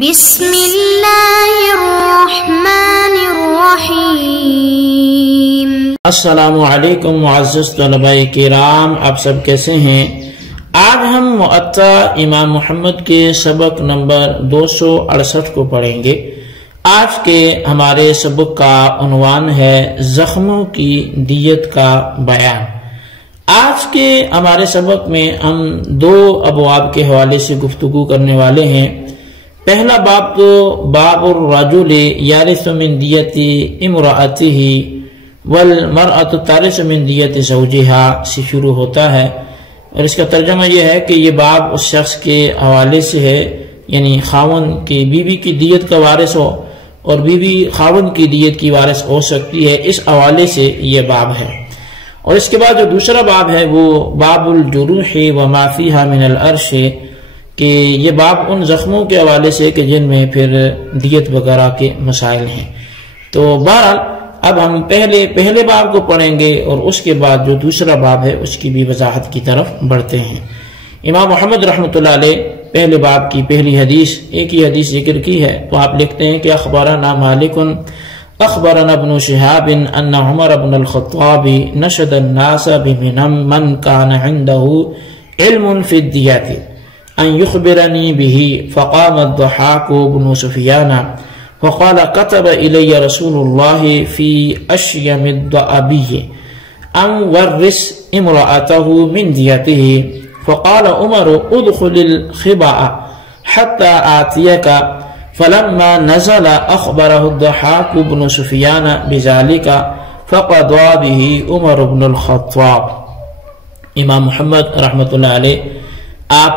بسم اللہ الرحمن الرحیم۔ السلام علیکم معزز طلباء کرام، آپ سب کیسے ہیں؟ آج ہم معطا امام محمد کے سبق نمبر 268 کو پڑھیں گے۔ آج کے ہمارے سبق کا عنوان ہے زخموں کی دیت کا بیان۔ آج کے ہمارے سبق میں ہم دو ابواب کے حوالے سے گفتگو کرنے والے ہیں۔ پہلا باب تو باب الرجل یارث من دیت امرأتہ والمرأة تارث من دیت زوجہا سے شروع ہوتا ہے، اور اس کا ترجمہ یہ ہے کہ یہ باب اس شخص کے حوالے سے ہے، یعنی خاوند کی بیوی کی دیت کا وارث ہو اور بیوی خاوند کی دیت کی وارث ہو سکتی ہے، اس حوالے سے یہ باب ہے۔ اور اس کے بعد جو دوسرا باب ہے وہ باب الجروح وما فیہا من العرش، کہ یہ باب ان زخموں کے حوالے سے کہ جن میں پھر دیت وغیرہ کے مسائل ہیں۔ تو بہرحال اب ہم پہلے باب کو پڑھیں گے اور اس کے بعد جو دوسرا باب ہے اس کی بھی وضاحت کی طرف بڑھتے ہیں۔ امام محمد رحمۃ اللہ علیہ پہلے باب کی پہلی حدیث ایک ہی حدیث ذکر کی ہے، تو آپ لکھتے ہیں کہ اخبرنا مالک اخبرنا ابن شہاب ان عمر بن الخطاب نشد الناس بمن كان عنده علم في الديات ان يخبرني به، فقام الضحاك بن سفيان فقال كتب إلي رسول الله في أشيم الضأبي أن ورث امرأته من ديته، فقال عمر ادخل الخباء حتى آتيك، فلما نزل أخبره الضحاك بن سفيان بذلك فقضى به عمر بن الخطاب۔ امام محمد رحمۃ اللہ علیہ آپ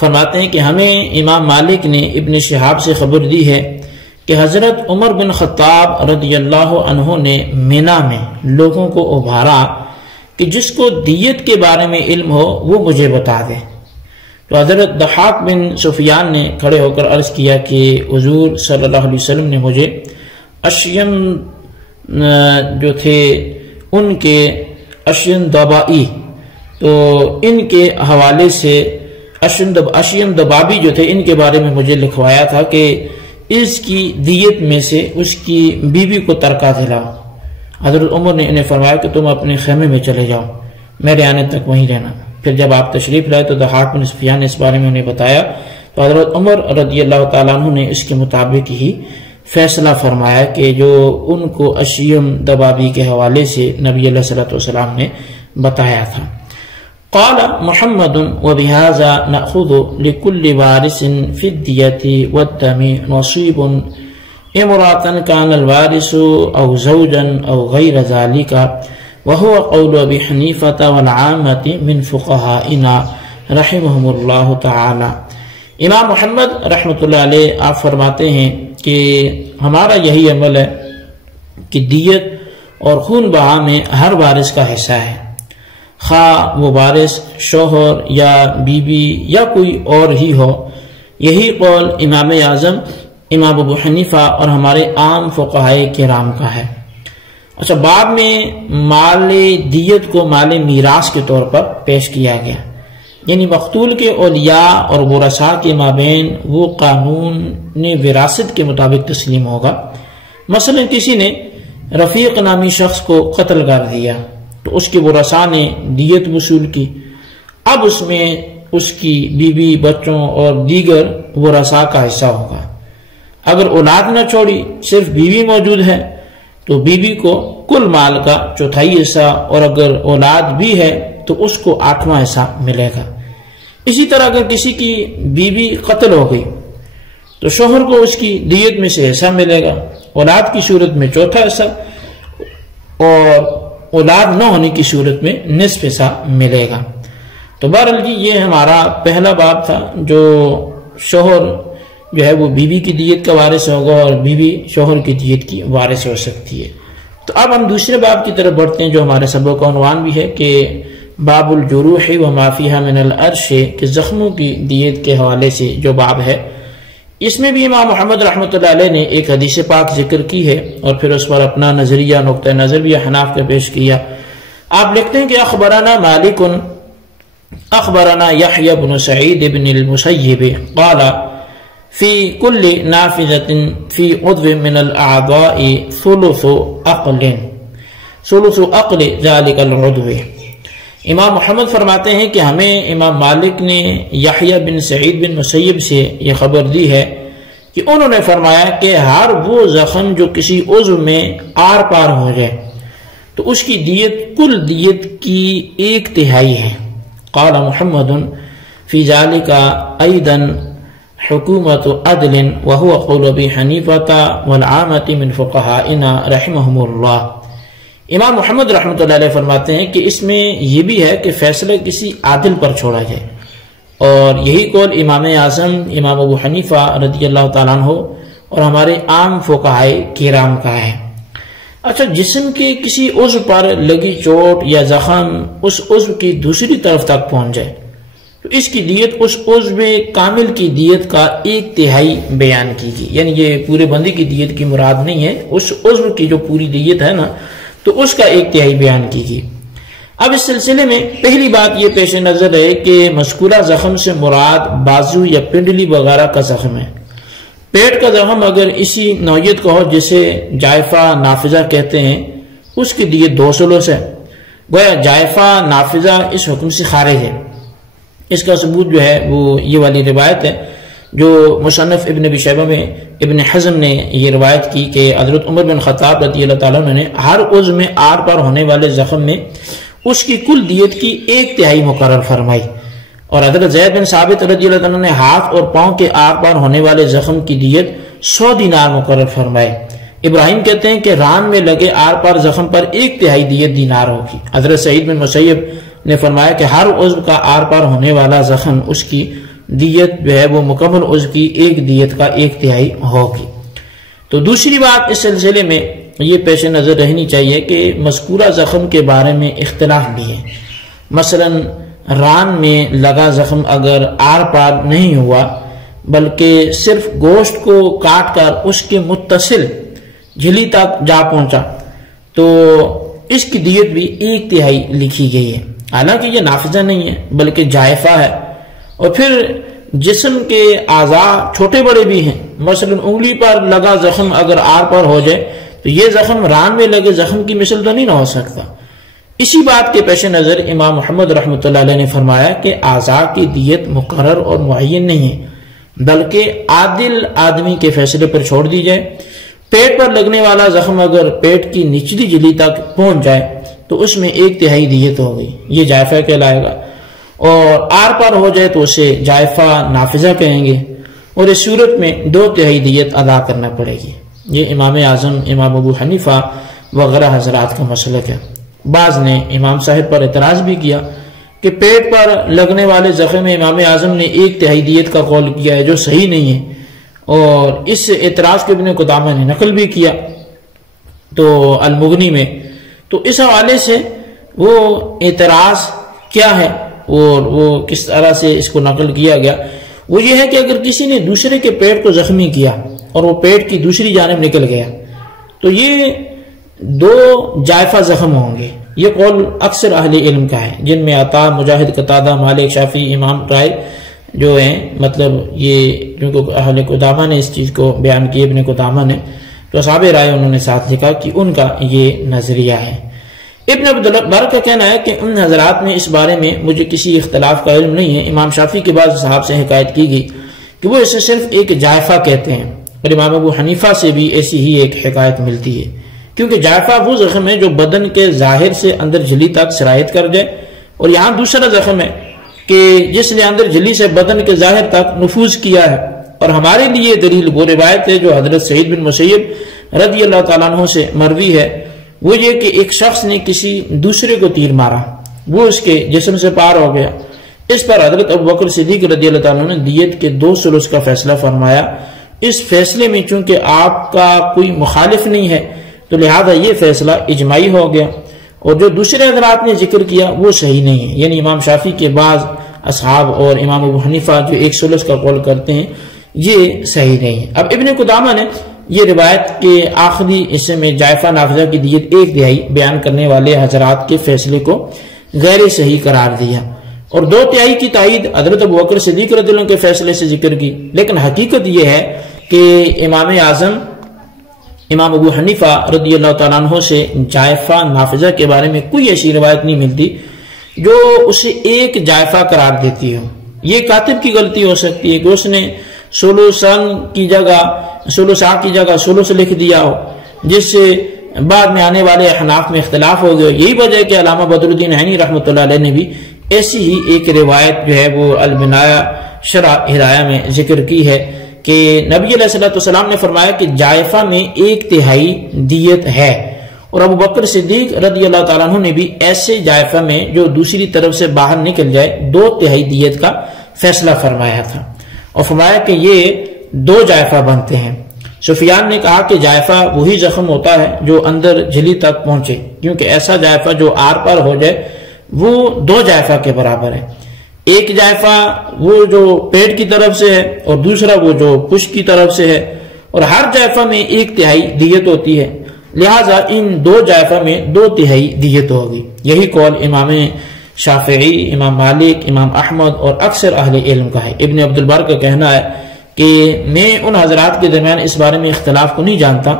فرماتے ہیں کہ ہمیں امام مالک نے ابن شہاب سے خبر دی ہے کہ حضرت عمر بن خطاب رضی اللہ عنہ نے منا میں لوگوں کو ابھارا کہ جس کو دیت کے بارے میں علم ہو وہ مجھے بتا دے۔ تو حضرت ضحاک بن سفیان نے کھڑے ہو کر عرض کیا کہ حضور صلی اللہ علیہ وسلم نے مجھے اشیم جو تھے ان کے اشیم دبائی، تو ان کے حوالے سے اشیم دبابی جو تھے ان کے بارے میں مجھے لکھوایا تھا کہ اس کی دیت میں سے اس کی بیوی کو ترکہ دلاؤ۔ حضرت عمر نے انہیں فرمایا کہ تم اپنے خیمے میں چلے جاؤ، میرے آنے تک وہیں رہنا۔ پھر جب آپ تشریف لائے تو ضحاک بن سفیان نے اس بارے میں انہیں بتایا، تو حضرت عمر رضی اللہ تعالیٰ عنہ نے اس کے مطابق ہی فیصلہ فرمایا کہ جو ان کو اشیم دبابی کے حوالے سے نبی علیہ الصلوۃ والسلام نے بتایا تھا۔ قال محمد وبهذا نأخذ لكل وارث في الدية والدم نصيب امرأة كان الوارث أو زوجا أو غير ذلك، وهو قول أبي حنيفة والعامة من فقهائنا رحمهم الله تعالى۔ امام محمد رحمۃ اللہ علیہ آپ فرماتے ہیں کہ ہمارا یہی عمل ہے کہ دیت اور خون بہا میں ہر وارث کا حصہ ہے، خواہ وہ وارث شوہر یا بیوی یا کوئی اور ہی ہو۔ یہی قول امام اعظم امام ابو حنیفہ اور ہمارے عام فقہائے کرام کا ہے۔ اچھا، بعد میں مال دیت کو مال میراث کے طور پر پیش کیا گیا، یعنی مقتول کے اولیاء اور ورثاء کے مابین وہ قانون وراثت کے مطابق تسلیم ہوگا۔ مثلا کسی نے رفیق نامی شخص کو قتل کر دیا تو اس کے ورثاء نے دیت وصول کی، اب اس میں اس کی بیوی، بچوں اور دیگر ورثاء کا حصہ ہوگا۔ اگر اولاد نہ چھوڑی، صرف بیوی موجود ہے تو بیوی کو کل مال کا چوتھائی حصہ، اور اگر اولاد بھی ہے تو اس کو 8واں حصہ ملے گا۔ اسی طرح اگر کسی کی بیوی قتل ہو گئی تو شوہر کو اس کی دیت میں سے حصہ ملے گا، اولاد کی صورت میں چوتھا حصہ، اور اولاد نہ ہونے کی صورت میں نصف حصہ ملے گا۔ تو بہرحال جی یہ ہمارا پہلا باب تھا، جو شوہر جو ہے وہ بیوی کی دیت کا وارث ہوگا اور بیوی شوہر کی دیت کی وارث ہو سکتی ہے۔ تو اب ہم دوسرے باب کی طرف بڑھتے ہیں جو ہمارے سبق کا عنوان بھی ہے کہ باب الجروح وما فیہا من العرش، کہ زخموں کی دیت کے حوالے سے جو باب ہے، اس میں بھی امام محمد رحمۃ اللہ علیہ نے ایک حدیث پاک ذکر کی ہے اور پھر اس پر اپنا نظریہ نقطہ نظر بھی حناف کا پیش کیا۔ آپ لکھتے ہیں کہ اخبرنا مالک اخبرنا یحیی بن سعید بن المسیب قال فی کل نافذۃ فی عضو من الاعضاء ثلث عقل ذلک العضو۔ امام محمد فرماتے ہیں کہ ہمیں امام مالک نے یحییٰ بن سعید بن مسیب سے یہ خبر دی ہے کہ انہوں نے فرمایا کہ ہر وہ زخم جو کسی عضو میں آر پار ہو جائے تو اس کی دیت کل دیت کی 1/3 ہے۔ قال محمد فی ذالک ایضا حکومت عدل وهو قول ابی حنیفہ والعامة من فقہائنا رحمهم اللہ۔ امام محمد رحمۃ اللہ علیہ فرماتے ہیں کہ اس میں یہ بھی ہے کہ فیصلہ کسی عادل پر چھوڑا جائے، اور یہی قول امام اعظم امام ابو حنیفہ رضی اللہ تعالیٰ عنہ اور ہمارے عام فقہائے کرام کا ہے۔ اچھا، جسم کے کسی عضو پر لگی چوٹ یا زخم اس عضو کی دوسری طرف تک پہنچ جائے تو اس کی دیت اس عضو کامل کی دیت کا 1/3 بیان کی گئی، یعنی یہ پورے بندے کی دیت کی مراد نہیں ہے، اس عضو کی جو پوری دیت ہے نا تو اس کا 1/3 بیان کی گئی۔ اب اس سلسلے میں پہلی بات یہ پیش نظر ہے کہ مذکورہ زخم سے مراد بازو یا پنڈلی وغیرہ کا زخم ہے۔ پیٹ کا زخم اگر اسی نوعیت کا ہو جسے جائفہ نافذہ کہتے ہیں، اس کی دیت 2 ثلث ہے۔ گویا جائفہ نافذہ اس حکم سے خارج ہے۔ اس کا ثبوت جو ہے وہ یہ والی روایت ہے جو مصنف ابن ابی شیبہ میں ابن حزم نے یہ روایت کی کہ حضرت عمر بن خطاب رضی اللہ تعالیٰ عنہ نے ہر عضو میں آر پار ہونے والے زخم میں اس کی کل دیت کی 1/3 مقرر فرمائی، اور حضرت زید بن ثابت رضی اللہ تعالیٰ نے ہاتھ اور پاؤں کے آر پار ہونے والے زخم کی دیت 100 دینار مقرر فرمائے۔ ابراہیم کہتے ہیں کہ ران میں لگے آر پار زخم پر 1/3 دیت دینار ہوگی۔ حضرت سعید بن مسیب نے فرمایا کہ ہر عضو کا آر پار ہونے والا زخم اس کی دیت جو ہے وہ مکمل عضو کی 1 دیت کا 1/3 ہوگی۔ تو دوسری بات اس سلسلے میں یہ پیش نظر رہنی چاہیے کہ مذکورہ زخم کے بارے میں اختلاف بھی ہے۔ مثلا ران میں لگا زخم اگر آر پار نہیں ہوا بلکہ صرف گوشت کو کاٹ کر اس کے متصل جھلی تک جا پہنچا تو اس کی دیت بھی 1/3 لکھی گئی ہے، حالانکہ یہ نافذہ نہیں ہے بلکہ جائفہ ہے۔ اور پھر جسم کے اعضاء چھوٹے بڑے بھی ہیں، مثلا انگلی پر لگا زخم اگر آر پر ہو جائے تو یہ زخم ران میں لگے زخم کی مثل تو نہیں نہ ہو سکتا۔ اسی بات کے پیش نظر امام محمد رحمۃ اللہ علیہ نے فرمایا کہ اعضاء کی دیت مقرر اور معین نہیں ہے بلکہ عادل آدمی کے فیصلے پر چھوڑ دی جائے۔ پیٹ پر لگنے والا زخم اگر پیٹ کی نچلی جھلی تک پہنچ جائے تو اس میں 1/3 دیت ہو گئی، یہ جائفہ کہلائے گا، اور آر پار ہو جائے تو اسے جائفہ نافذہ کہیں گے، اور اس صورت میں 2/3 دیت ادا کرنا پڑے گی۔ یہ امام اعظم امام ابو حنیفہ وغیرہ حضرات کا مسلک ہے۔ بعض نے امام صاحب پر اعتراض بھی کیا کہ پیٹ پر لگنے والے زخم میں امام اعظم نے 1/3 دیت کا قول کیا ہے جو صحیح نہیں ہے، اور اس اعتراض کو ابن قدامہ نے نقل بھی کیا تو المغنی میں۔ تو اس حوالے سے وہ اعتراض کیا ہے اور وہ کس طرح سے اس کو نقل کیا گیا، وہ یہ ہے کہ اگر کسی نے دوسرے کے پیٹ کو زخمی کیا اور وہ پیٹ کی دوسری جانب نکل گیا تو یہ 2 جائفہ زخم ہوں گے۔ یہ قول اکثر اہل علم کا ہے جن میں عطا، مجاہد، قتادہ، مالک، شافعی، امام رائے جو ہیں، مطلب یہ کیونکہ اہل قدامہ نے اس چیز کو بیان کی، ابن قدامہ نے، تو اصحاب رائے انہوں نے ساتھ لکھا کہ ان کا یہ نظریہ ہے۔ ابن عبدالبر کا کہنا ہے کہ ان حضرات میں اس بارے میں مجھے کسی اختلاف کا علم نہیں ہے۔ امام شافعی کے بعض صحاب سے حکایت کی گئی کہ وہ اسے صرف ایک جائفہ کہتے ہیں، اور امام ابو حنیفہ سے بھی ایسی ہی ایک حکایت ملتی ہے، کیونکہ جائفہ وہ زخم ہے جو بدن کے ظاہر سے اندر جھلی تک سرایت کر جائے، اور یہاں دوسرا زخم ہے کہ جس نے اندر جھلی سے بدن کے ظاہر تک نفوذ کیا ہے۔ اور ہمارے لیے دلیل وہ روایت ہے جو حضرت سعید بن مسیب رضی اللہ تعالیٰ عنہ سے مروی ہے، وہ یہ کہ ایک شخص نے کسی دوسرے کو تیر مارا، وہ اس کے جسم سے پار ہو گیا۔ اس پر حضرت ابوبکر صدیق رضی اللہ تعالیٰ عنہ نے دیت کے 2 ثلث کا فیصلہ فرمایا۔ اس فیصلے میں چونکہ آپ کا کوئی مخالف نہیں ہے تو لہذا یہ فیصلہ اجماعی ہو گیا، اور جو دوسرے حضرات نے ذکر کیا وہ صحیح نہیں ہے، یعنی امام شافعی کے بعض اصحاب اور امام ابو حنیفہ جو 1 ثلث کا قول کرتے ہیں یہ صحیح نہیں ہے۔ اب ابن قدامہ نے یہ روایت کے آخری حصے میں جائفہ نافذہ کی دیت 1/3 بیان کرنے والے حضرات کے فیصلے کو غیر صحیح قرار دیا، اور 2/3 کی تائید حضرت ابوبکر صدیق رضی اللہ عنہ کے فیصلے سے ذکر کی، لیکن حقیقت یہ ہے کہ امام اعظم امام ابو حنیفہ رضی اللہ تعالیٰ عنہ سے جائفہ نافذہ کے بارے میں کوئی ایسی روایت نہیں ملتی جو اسے ایک جائفہ قرار دیتی ہو۔ یہ کاتب کی غلطی ہو سکتی ہے کہ اس نے 16 سا کی جگہ 16 سے لکھ دیا ہو، جس سے بعد میں آنے والے احناف میں اختلاف ہو گیا۔ یہی وجہ ہے کہ علامہ بدر الدین عینی رحمۃ اللہ علیہ نے بھی ایسی ہی ایک روایت جو ہے وہ البنایہ شرح ہدایہ میں ذکر کی ہے کہ نبی علیہ السلام نے فرمایا کہ جائفہ میں 1/3 دیت ہے، اور ابو بکر صدیق رضی اللہ تعالیٰ عنہ نے بھی ایسے جائفہ میں جو دوسری طرف سے باہر نکل جائے 2/3 دیت کا فیصلہ فرمایا تھا، اور فرمایا کہ یہ 2 جائفہ بنتے ہیں۔ سفیان نے کہا کہ جائفہ وہی زخم ہوتا ہے جو اندر جھلی تک پہنچے، کیونکہ ایسا جائفہ جو آر پار ہو جائے وہ 2 جائفہ کے برابر ہے۔ ایک جائفہ وہ جو پیٹ کی طرف سے ہے اور دوسرا وہ جو پشت کی طرف سے ہے، اور ہر جائفہ میں 1/3 دیت ہوتی ہے، لہٰذا ان 2 جائفہ میں 2/3 دیت ہوگی۔ یہی قول امام شافعی، امام مالک، امام احمد اور اکثر اہل علم کا ہے۔ ابن عبد البر کا کہنا ہے کہ میں ان حضرات کے درمیان اس بارے میں اختلاف کو نہیں جانتا۔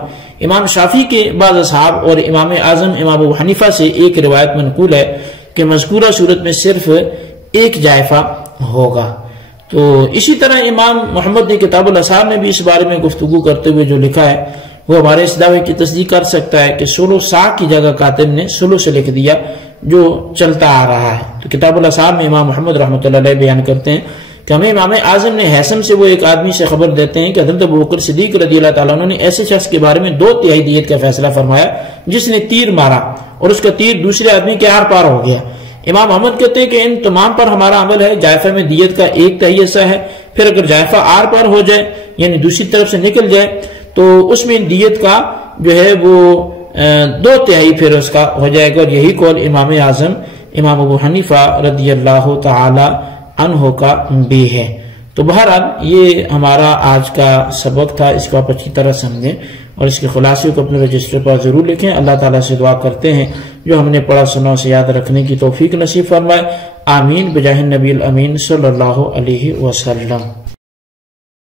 امام شافعی کے بعض اصحاب اور امام اعظم امام ابو حنیفہ سے ایک روایت منقول ہے کہ مذکورہ صورت میں صرف 1 جائفہ ہوگا۔ تو اسی طرح امام محمد نے کتاب الاثار میں بھی اس بارے میں گفتگو کرتے ہوئے جو لکھا ہے وہ ہمارے اس دعوے کی تصدیق کر سکتا ہے کہ 16 سا کی جگہ کاتب نے 16 سے لکھ دیا جو چلتا آ رہا ہے۔ تو کتاب الاثار میں امام محمد رحمۃ اللہ علیہ بیان کرتے ہیں کہ ہمیں امام اعظم نے حیثم سے وہ ایک آدمی سے خبر دیتے ہیں کہ حضرت ابوبکر صدیق رضی اللہ تعالیٰ عنہ نے ایسے شخص کے بارے میں 2/3 دیت کا فیصلہ فرمایا جس نے تیر مارا اور اس کا تیر دوسرے آدمی کے آر پار ہو گیا۔ امام احمد کہتے ہیں کہ ان تمام پر ہمارا عمل ہے، جائفہ میں دیت کا 1/3 حصہ ہے، پھر اگر جائفہ آر پار ہو جائے یعنی دوسری طرف سے نکل جائے تو اس میں دیت کا جو ہے وہ 2/3 پھر اس کا ہو جائے گا، اور یہی قول امام اعظم امام ابو حنیفہ رضی اللہ تعالی عنہ کا بھی ہے۔ تو بہرحال یہ ہمارا آج کا سبق تھا، اس کو آپ اچھی طرح سمجھیں اور اس کے خلاصے کو اپنے رجسٹر پر ضرور لکھیں۔ اللہ تعالیٰ سے دعا کرتے ہیں جو ہم نے پڑھا سنا اسے یاد رکھنے کی توفیق نصیب فرمائے، آمین بجاہ النبی الامین صلی اللہ علیہ وسلم۔